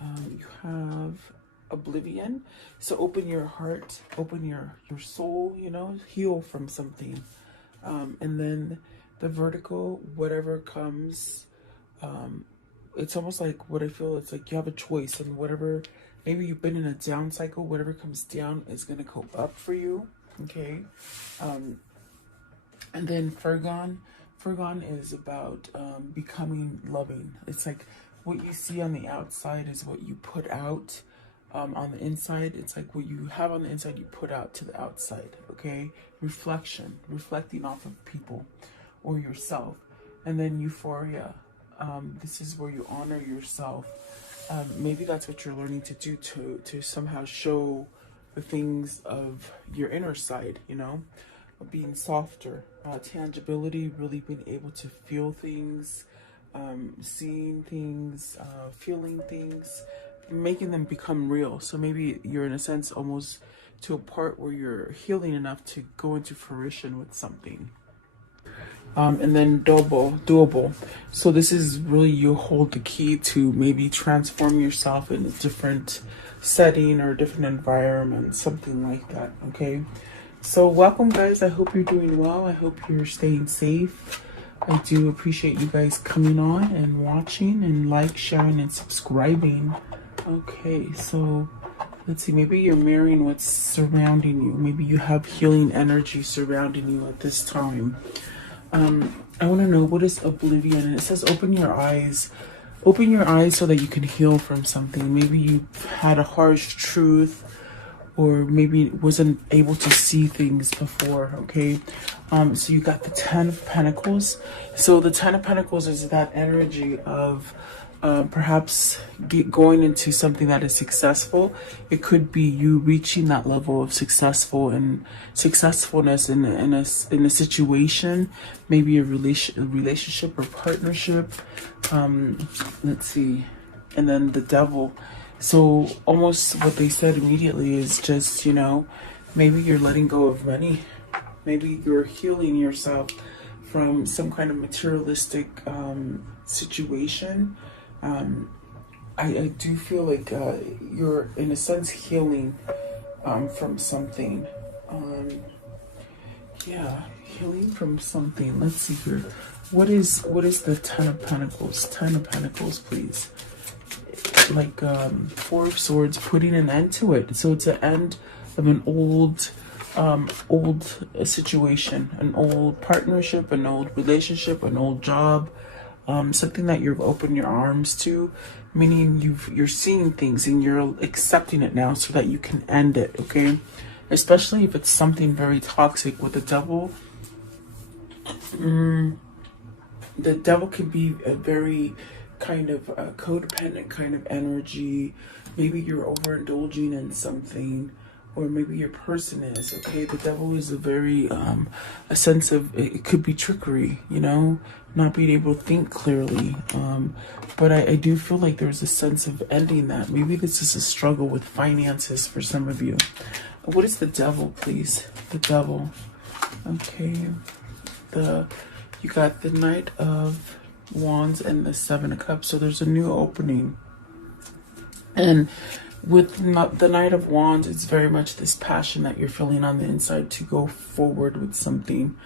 You have oblivion. So open your heart, open your soul, you know, heal from something. And then the vertical, whatever comes, it's almost like what I feel, it's like you have a choice, and whatever, maybe you've been in a down cycle, whatever comes down is going to go up for you. Okay. And then Fergon is about becoming loving. It's like what you see on the outside is what you put out. On the inside, it's like what you have on the inside, you put out to the outside. Okay. Reflection, reflecting off of people or yourself. And then euphoria. This is where you honor yourself. Maybe that's what you're learning to do, to somehow show the things of your inner side, you know, being softer, tangibility, really being able to feel things, seeing things, feeling things, making them become real. So maybe you're in a sense almost to a part where you're healing enough to go into fruition with something. And then doable. So this is really, you hold the key to maybe transform yourself in a different setting or a different environment, something like that. Okay. So welcome, guys. I hope you're doing well. I hope you're staying safe. I do appreciate you guys coming on and watching and like, sharing, and subscribing. Okay, so let's see. Maybe you're mirroring what's surrounding you. Maybe you have healing energy surrounding you at this time. I want to know, what is oblivion? And it says open your eyes. Open your eyes so that you can heal from something. Maybe you had a harsh truth, or maybe wasn't able to see things before. Okay. So you got the 10 of Pentacles. So the 10 of Pentacles is that energy of perhaps going into something that is successful. It could be you reaching that level of successfulness in a situation, maybe a relationship or partnership. Let's see, and then the Devil. So almost what they said immediately is just, you know, maybe you're letting go of money. Maybe you're healing yourself from some kind of materialistic situation. I do feel like you're in a sense healing from something. Yeah, healing from something. Let's see here. What is the 10 of Pentacles? 10 of Pentacles, please. Like 4 of Swords, putting an end to it. So it's an end of an old situation, an old partnership, an old relationship, an old job. Something that you've opened your arms to, meaning you're seeing things and you're accepting it now so that you can end it. Okay, especially if it's something very toxic. With the Devil, the Devil can be a very kind of codependent kind of energy. Maybe you're overindulging in something, or maybe your person is. Okay, the Devil is a very a sense of, it could be trickery, you know, not being able to think clearly. But I do feel like there's a sense of ending that. Maybe this is a struggle with finances for some of you. What is the Devil, please? The Devil. Okay, you got the Knight of Wands and the 7 of Cups. So there's a new opening, and with the Knight of Wands, it's very much this passion that you're feeling on the inside to go forward with something,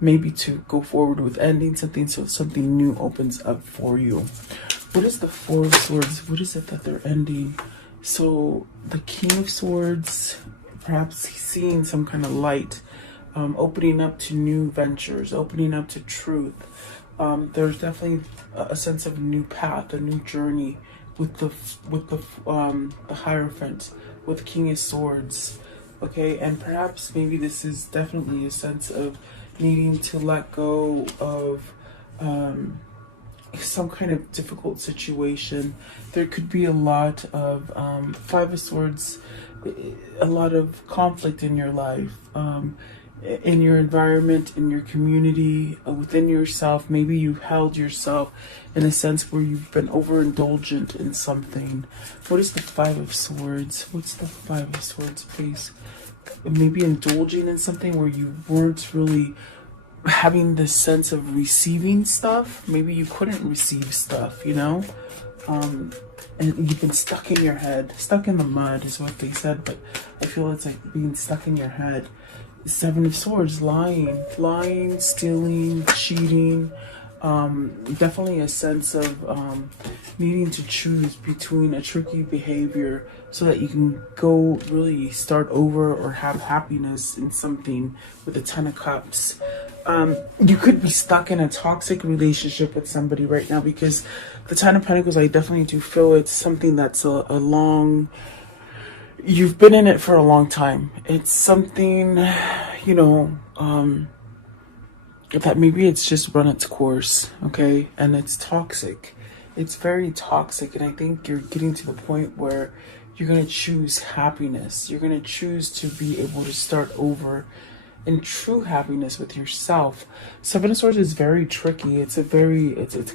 maybe to go forward with ending something, so something new opens up for you. What is the 4 of Swords? What is it that they're ending? So the King of Swords, perhaps seeing some kind of light, opening up to new ventures, opening up to truth. There's definitely a sense of a new path, a new journey with the Hierophant, with King of Swords. Okay, and perhaps maybe this is definitely a sense of needing to let go of some kind of difficult situation. There could be a lot of 5 of Swords, a lot of conflict in your life, in your environment, in your community, within yourself. Maybe you've held yourself in a sense where you've been overindulgent in something. What is the 5 of Swords? What's the 5 of Swords, please? Maybe indulging in something where you weren't really having this sense of receiving stuff. Maybe you couldn't receive stuff, you know? and you've been stuck in your head. Stuck in the mud is what they said, but I feel it's like being stuck in your head. Seven of Swords, lying, stealing, cheating. Definitely a sense of needing to choose between a tricky behavior so that you can go really start over or have happiness in something with the Ten of Cups. You could be stuck in a toxic relationship with somebody right now, because the Ten of Pentacles, I definitely do feel it's something that's a long, you've been in it for a long time. It's something, you know, that maybe it's just run its course, okay? And it's toxic. It's very toxic, and I think you're getting to the point where you're going to choose happiness. You're going to choose to be able to start over in true happiness with yourself. Seven of Swords is very tricky. It's a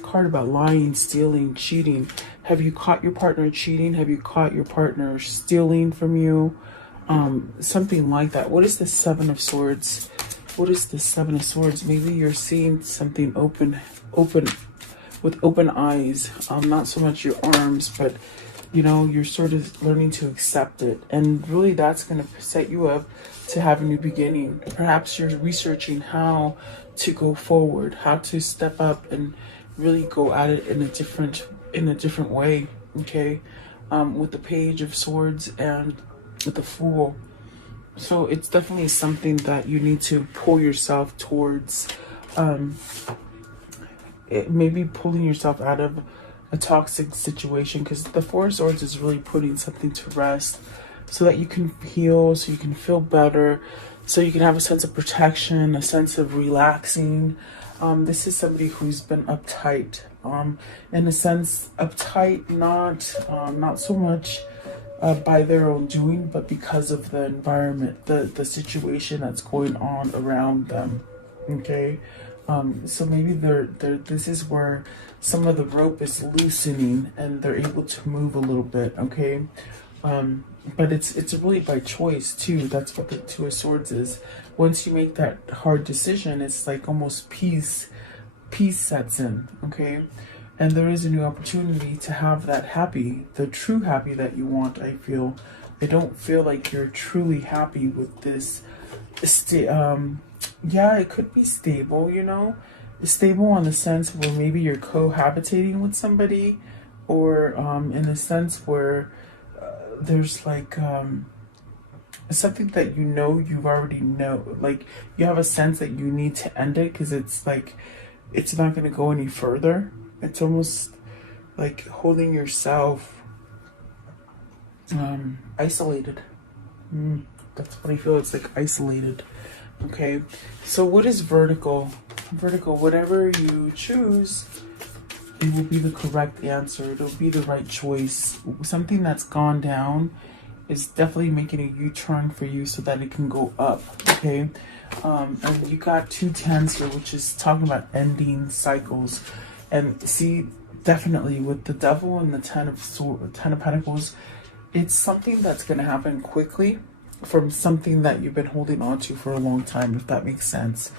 card about lying, stealing, cheating. Have you caught your partner cheating? Have you caught your partner stealing from you? Something like that. What is the Seven of Swords? What is the Seven of Swords? Maybe you're seeing something open with open eyes. Not so much your arms, but you know, you're sort of learning to accept it. And really that's going to set you up to have a new beginning. Perhaps you're researching how to go forward, how to step up and really go at it in a different way, okay? With the Page of Swords and with the Fool. So it's definitely something that you need to pull yourself towards, maybe pulling yourself out of a toxic situation, because the Four of Swords is really putting something to rest so that you can heal, so you can feel better, so you can have a sense of protection, a sense of relaxing. This is somebody who's been uptight, in a sense, uptight, not so much by their own doing, but because of the environment, the situation that's going on around them, okay? So maybe this is where some of the rope is loosening and they're able to move a little bit, okay? But it's really by choice too. That's what the Two of Swords is. Once you make that hard decision, it's like almost peace sets in, okay? And there is a new opportunity to have that happy, the true happy that you want, I feel. I don't feel like you're truly happy with this. Yeah, it could be stable, you know? Stable in the sense where maybe you're cohabitating with somebody, or in a sense where there's like something that you've already know, like you have a sense that you need to end it because it's like it's not going to go any further. It's almost like holding yourself isolated. That's what I feel. It's like isolated. Okay, so what is vertical? Vertical, whatever you choose, it will be the correct answer. It'll be the right choice. Something that's gone down is definitely making a U-turn for you so that it can go up, okay? And you got 2 tens here, which is talking about ending cycles. And see, definitely with the Devil and the Ten of Pentacles, it's something that's going to happen quickly from something that you've been holding on to for a long time, if that makes sense.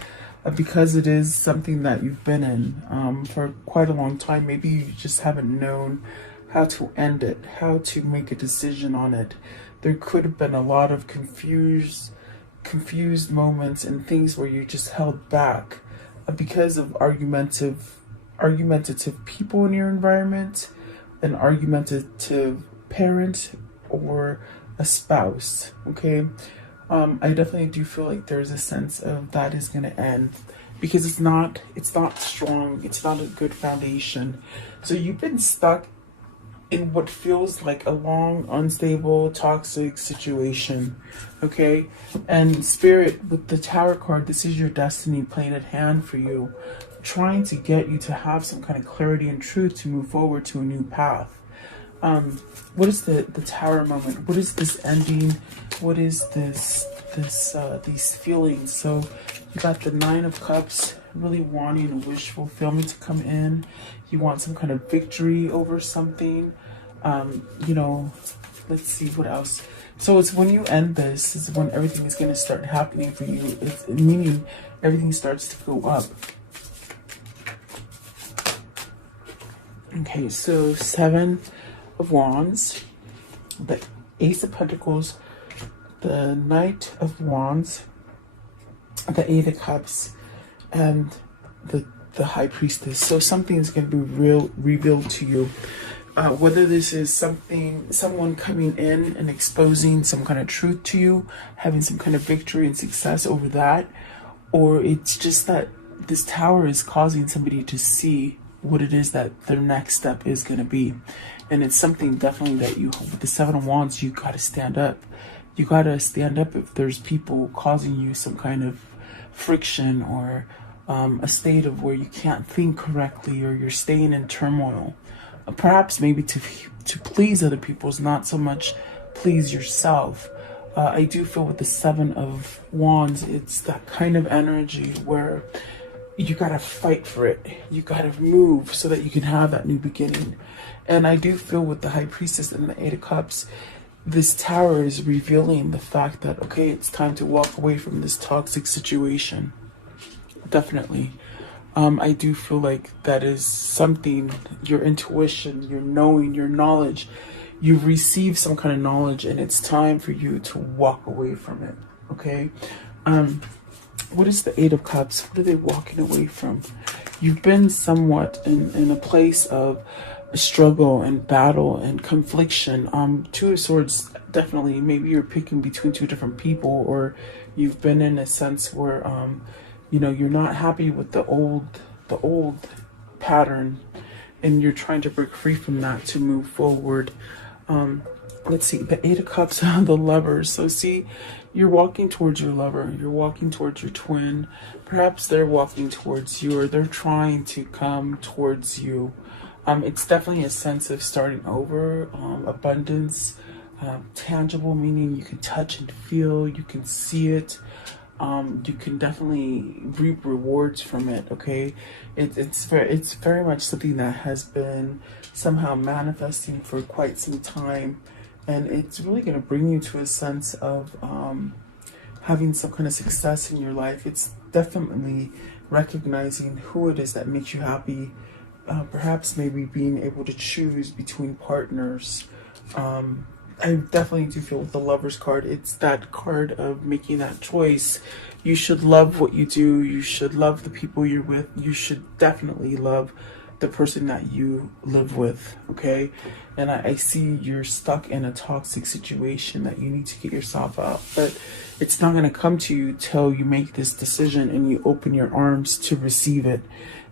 Because it is something that you've been in for quite a long time. Maybe you just haven't known how to end it, how to make a decision on it. There could have been a lot of confused moments and things where you just held back because of argumentative people in your environment, an argumentative parent, or a spouse, okay? I definitely do feel like there's a sense of that is going to end because it's not strong. It's not a good foundation. So you've been stuck in what feels like a long, unstable, toxic situation, okay? And Spirit, with the Tower card, this is your destiny playing at hand for you, trying to get you to have some kind of clarity and truth to move forward to a new path. What is the Tower moment? What is this ending? What is these feelings? So you got the Nine of Cups, really wanting a wish fulfillment to come in. You want some kind of victory over something. You know, let's see what else. So it's when you end this is when everything is going to start happening for you. It's meaning everything starts to go up. Okay, so 7 of Wands, the Ace of Pentacles, the Knight of Wands, the Eight of Cups, and the High Priestess. So something is going to be revealed to you. Whether this is someone coming in and exposing some kind of truth to you, having some kind of victory and success over that, or it's just that this Tower is causing somebody to see what it is that their next step is going to be. And it's something definitely that you, with the Seven of Wands, you got to stand up. You got to stand up if there's people causing you some kind of friction, or a state of where you can't think correctly, or you're staying in turmoil. Perhaps maybe to please other people is not so much please yourself. I do feel with the Seven of Wands, it's that kind of energy where you gotta fight for it. You gotta move so that you can have that new beginning. And I do feel with the High Priestess and the Eight of Cups, this Tower is revealing the fact that, okay, it's time to walk away from this toxic situation. Definitely. I do feel like that is something, your intuition, your knowing, your knowledge, you've received some kind of knowledge, and it's time for you to walk away from it. Okay. What is the Eight of Cups? What are they walking away from? You've been somewhat in a place of struggle and battle and confliction. Two of Swords, definitely. Maybe you're picking between two different people, or you've been in a sense where you know, you're not happy with the old pattern, and you're trying to break free from that to move forward. Let's see, the Eight of Cups, the Lovers. So see, you're walking towards your lover, you're walking towards your twin. Perhaps they're walking towards you, or they're trying to come towards you. It's definitely a sense of starting over, abundance, tangible, meaning you can touch and feel, you can see it. You can definitely reap rewards from it. Okay, it's very much something that has been somehow manifesting for quite some time, and it's really going to bring you to a sense of having some kind of success in your life. It's definitely recognizing who it is that makes you happy. Perhaps maybe being able to choose between partners. I definitely do feel with the Lovers card, it's that card of making that choice. You should love what you do. You should love the people you're with. You should definitely love the person that you live with, okay? And I see you're stuck in a toxic situation that you need to get yourself out. But it's not going to come to you till you make this decision and you open your arms to receive it.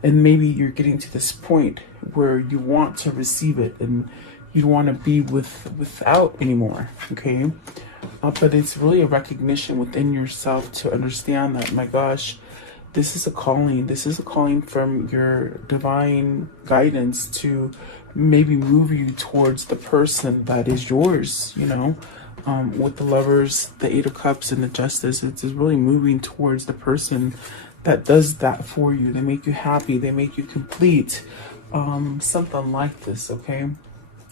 And maybe you're getting to this point where you want to receive it, and you don't want to be without anymore, okay? But it's really a recognition within yourself to understand that, my gosh, this is a calling. This is a calling from your divine guidance to maybe move you towards the person that is yours, you know? With the Lovers, the Eight of Cups, and the Justice, it's really moving towards the person that does that for you. They make you happy. They make you complete. Something like this, okay?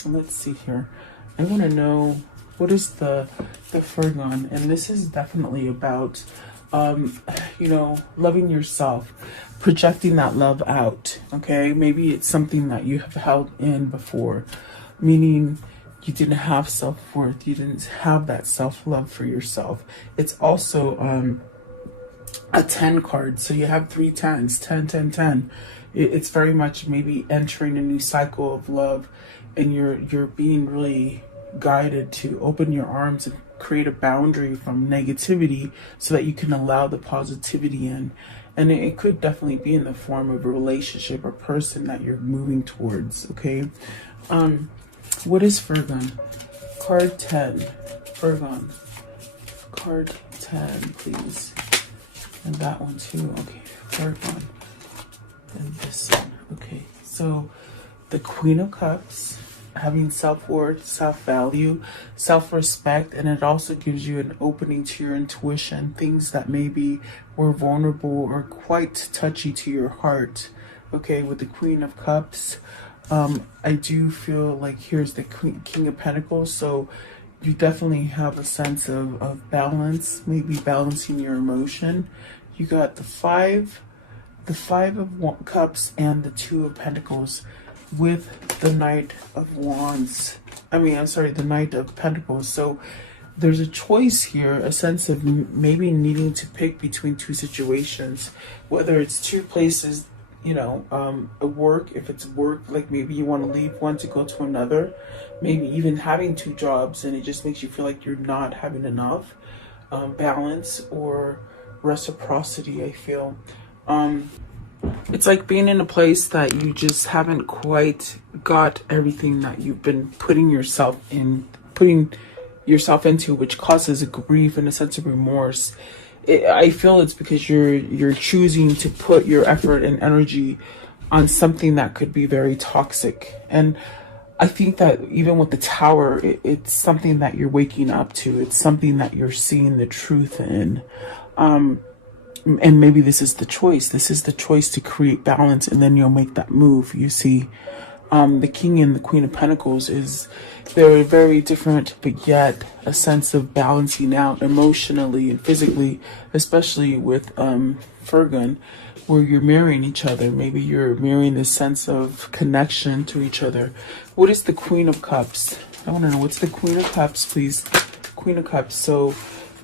Let's see here. I want to know, what is the Fergon? And this is definitely about, you know, loving yourself, projecting that love out, okay? Maybe it's something that you have held in before, meaning you didn't have self-worth. You didn't have that self-love for yourself. It's also a 10 card. So you have 3 10s, 10, 10, 10. It's very much maybe entering a new cycle of love, and you're being really guided to open your arms and create a boundary from negativity so that you can allow the positivity in. And it could definitely be in the form of a relationship or person that you're moving towards, okay? What is Fergon? Card 10. Fergon. Card 10, please. And that one too. Okay, Fergon. And this one. Okay, so the Queen of Cups, having self-worth, self-value, self-respect, and it also gives you an opening to your intuition, things that maybe were vulnerable or quite touchy to your heart. Okay, with the Queen of Cups, I do feel like here's the King of Pentacles, so you definitely have a sense of balance, maybe balancing your emotion. You got the Five of Cups and the Two of Pentacles with the Knight of Wands. I'm sorry, the Knight of Pentacles. So there's a choice here, a sense of maybe needing to pick between two situations, whether it's two places, you know, a work, if it's work, like maybe you want to leave one to go to another, maybe even having two jobs and it just makes you feel like you're not having enough balance or reciprocity, I feel. It's like being in a place that you just haven't quite got everything that you've been putting yourself into, which causes a grief and a sense of remorse. I feel it's because you're choosing to put your effort and energy on something that could be very toxic. And I think that even with the Tower, it's something that you're waking up to. It's something that you're seeing the truth in. And maybe this is the choice. This is the choice to create balance, and then you'll make that move. You see, the King and the Queen of Pentacles they're very different, but yet a sense of balancing out emotionally and physically, especially with Fergun, where you're marrying each other. Maybe you're marrying this sense of connection to each other. What is the Queen of Cups? I want to know, what's the Queen of Cups, please? Queen of Cups. So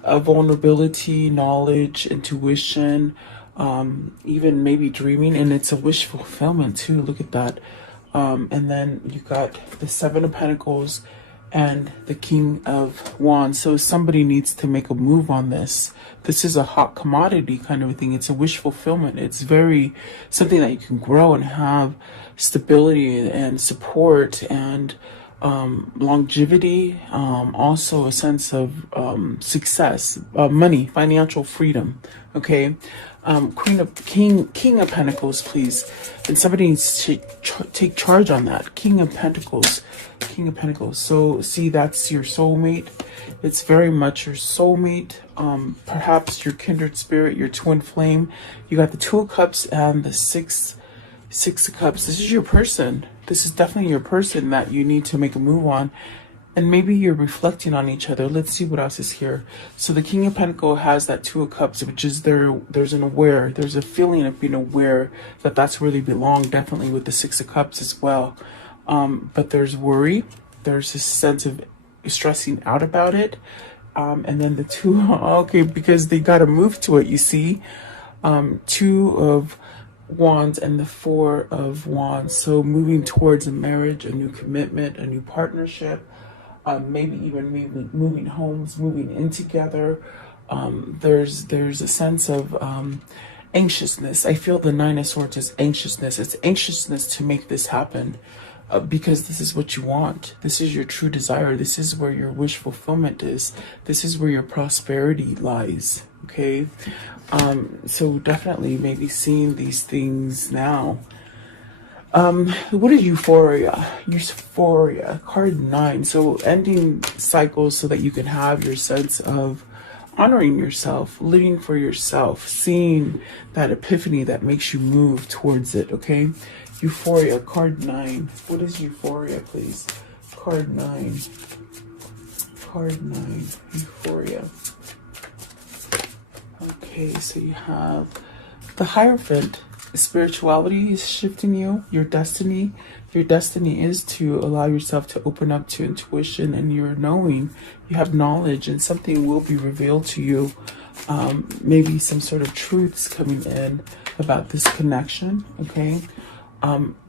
vulnerability, knowledge, intuition, even maybe dreaming, and it's a wish fulfillment too. Look at that. And then you got the Seven of Pentacles and the King of Wands. So somebody needs to make a move on this. This is a hot commodity kind of a thing. It's a wish fulfillment. It's very something that you can grow and have stability and support and longevity, also a sense of success, money, financial freedom. Okay. King of Pentacles, please. And somebody needs to take charge on that. King of Pentacles. So see, that's your soulmate. It's very much your soulmate. Perhaps your kindred spirit, your twin flame. You got the Two of Cups and the Six of Cups. This is your person. This is definitely your person that you need to make a move on. And maybe you're reflecting on each other. Let's see what else is here. So the King of Pentacles has that Two of Cups, which is there's a feeling of being aware that that's where they belong, definitely with the Six of Cups as well. But there's worry. There's this sense of stressing out about it. And then the two, okay, because they got to move to it, you see. Two of Wands and the Four of Wands. So moving towards a marriage, a new commitment, a new partnership. Maybe even moving homes, moving in together. There's a sense of anxiousness. I feel the Nine of Swords is anxiousness. It's anxiousness to make this happen because this is what you want. This is your true desire. This is where your wish fulfillment is. This is where your prosperity lies. Okay. So definitely maybe seeing these things now. What is euphoria? Euphoria, card 9. So ending cycles so that you can have your sense of honoring yourself, living for yourself, seeing that epiphany that makes you move towards it. Okay. Euphoria, card 9. What is euphoria, please? Card 9. Euphoria. Okay, so you have the Hierophant. Spirituality is shifting you, your destiny. Your destiny is to allow yourself to open up to intuition and your knowing. You have knowledge and something will be revealed to you. Maybe some sort of truths coming in about this connection. Okay.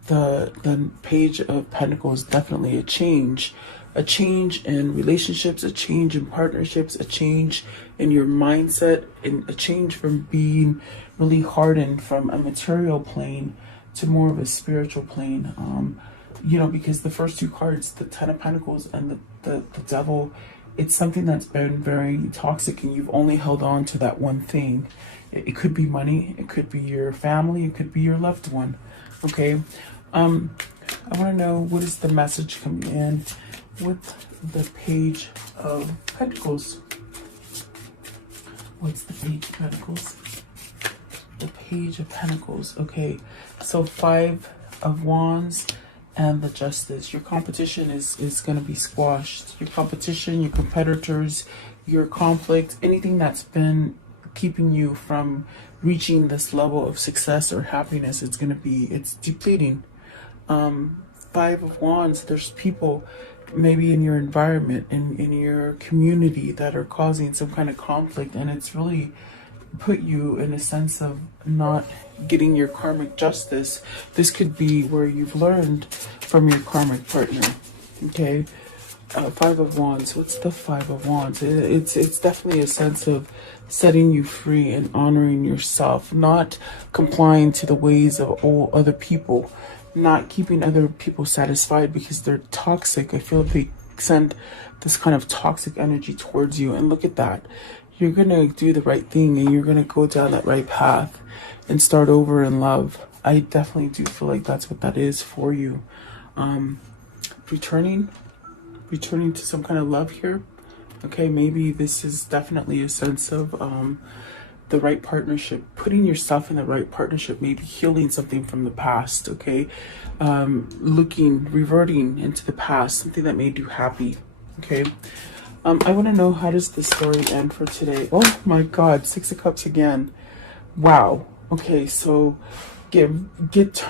The Page of Pentacles, definitely a change in relationships, a change in partnerships, a change in your mindset, and a change from being really hardened from a material plane to more of a spiritual plane. You know, because the first two cards, the Ten of Pentacles and the Devil, it's something that's been very toxic and you've only held on to that one thing. It could be money, it could be your family, it could be your loved one. Okay. I want to know, what is the message coming in with the Page of Pentacles? What's the Page of Pentacles? The Page of Pentacles. Okay, so Five of Wands and the Justice. Your competition is going to be squashed. Your competition, your competitors, your conflict, anything that's been keeping you from reaching this level of success or happiness, it's depleting. Five of Wands, there's people maybe in your environment, in your community, that are causing some kind of conflict, and it's really put you in a sense of not getting your karmic justice. This could be where you've learned from your karmic partner. Okay. Five of Wands. What's the Five of Wands? It's definitely a sense of setting you free and honoring yourself, not complying to the ways of all other people, not keeping other people satisfied because they're toxic. I feel they send this kind of toxic energy towards you. And look at that. You're going to do the right thing, and you're going to go down that right path and start over in love. I definitely do feel like that's what that is for you. Returning to some kind of love here. Okay, maybe this is definitely a sense of the right partnership, putting yourself in the right partnership, maybe healing something from the past. Okay, reverting into the past, something that made you happy. Okay, I want to know, how does the story end for today? Oh my God, Six of Cups again. Wow. Okay, so get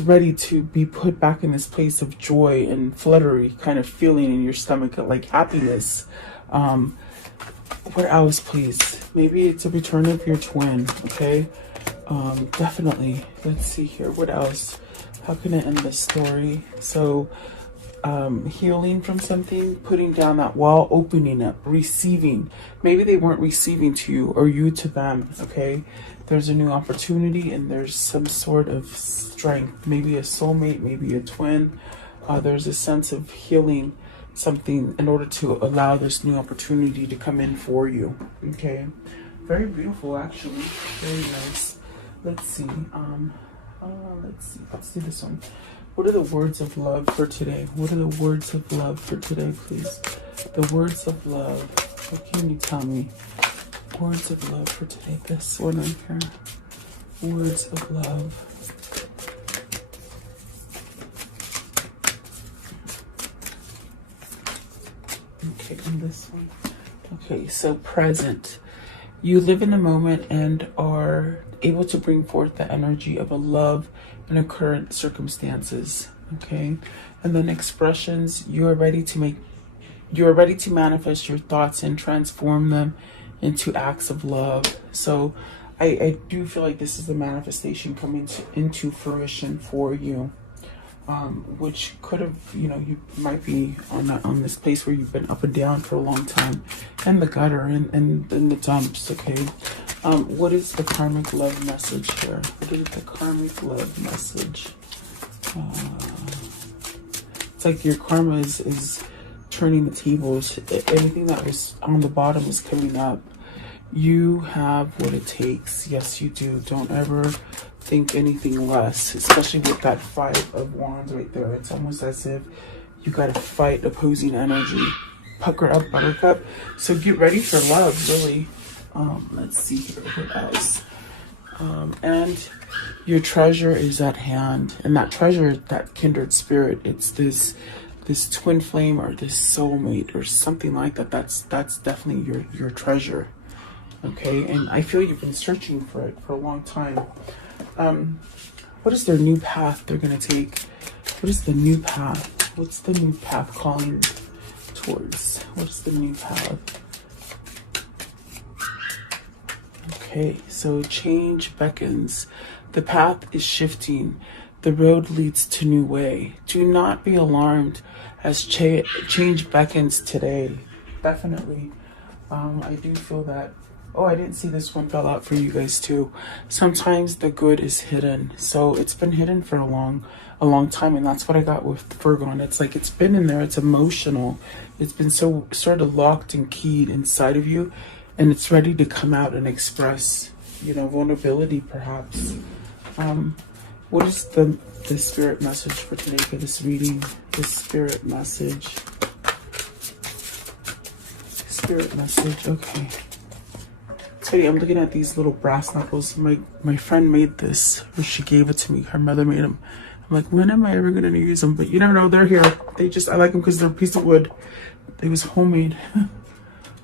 ready to be put back in this place of joy and fluttery kind of feeling in your stomach, like happiness. What else, please? Maybe it's a return of your twin. Okay, definitely. Let's see here. What else? How can I end this story? So healing from something, putting down that wall, opening up, receiving. Maybe they weren't receiving to you, or you to them. Okay, there's a new opportunity, and there's some sort of strength, maybe a soulmate, maybe a twin. There's a sense of healing something in order to allow this new opportunity to come in for you. Okay, very beautiful, actually, very nice. Let's see. Let's do this one. What are the words of love for today? What are the words of love for today, please? The words of love. What can you tell me? Words of love for today. This one right here. Words of love. Okay, and this one. Okay, so present. You live in the moment and are able to bring forth the energy of a love in a current circumstances. Okay, and then expressions. You are ready to manifest your thoughts and transform them into acts of love. So I do feel like this is the manifestation coming into fruition for you, which could have, you might be on this place where you've been up and down for a long time, and the gutter and the dumps. Okay, what is the karmic love message here? What is the karmic love message? It's like your karma is turning the tables. Anything that was on the bottom is coming up. You have what it takes. Yes, you do. Don't ever think anything less, especially with that Five of Wands right there. It's almost as if you got to fight opposing energy. Pucker up, buttercup. So get ready for love, really. Let's see here. What else? And your treasure is at hand. And that treasure, that kindred spirit, it's this twin flame or this soulmate or something like that. That's definitely your treasure. Okay, and I feel you've been searching for it for a long time. What is their new path they're going to take? What is the new path? What's the new path calling towards? What's the new path? Okay, so change beckons. The path is shifting. The road leads to new way. Do not be alarmed as change beckons today. Definitely. I do feel that. Oh, I didn't see this one fell out for you guys too. Sometimes the good is hidden. So it's been hidden for a long time, and that's what I got with Virgon. It's like it's been in there, it's emotional. It's been so sort of locked and keyed inside of you, and it's ready to come out and express, vulnerability perhaps. What is the spirit message for today for this reading? The spirit message. Spirit message, okay. I'm looking at these little brass knuckles. My friend made this, or she gave it to me. Her mother made them. I'm like, when am I ever going to use them? But you never know, they're here. I like them because they're a piece of wood. It was homemade.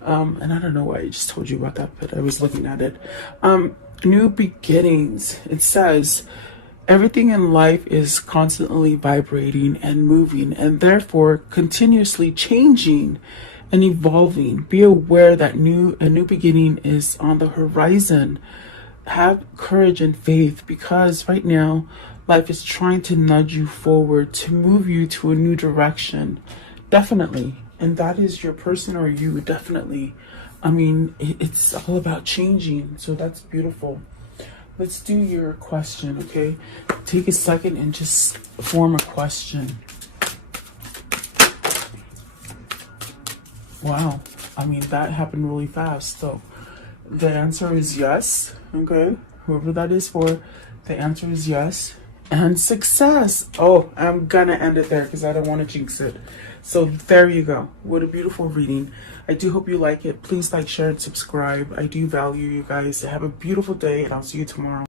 And I don't know why I just told you about that, but I was looking at it. New beginnings. It says, Everything in life is constantly vibrating and moving, and therefore continuously changing and evolving. Be aware that a new beginning is on the horizon. Have courage and faith, because right now life is trying to nudge you forward, to move you to a new direction. Definitely. And that is your person or you, definitely. I mean, it's all about changing. So that's beautiful. Let's do your question, okay? Take a second and just form a question. Wow. I mean, that happened really fast. So the answer is yes, okay? Whoever that is for, the answer is yes. And success. Oh, I'm gonna end it there because I don't want to jinx it. So there you go. What a beautiful reading. I do hope you like it. Please like, share, and subscribe. I do value you guys. Have a beautiful day, and I'll see you tomorrow.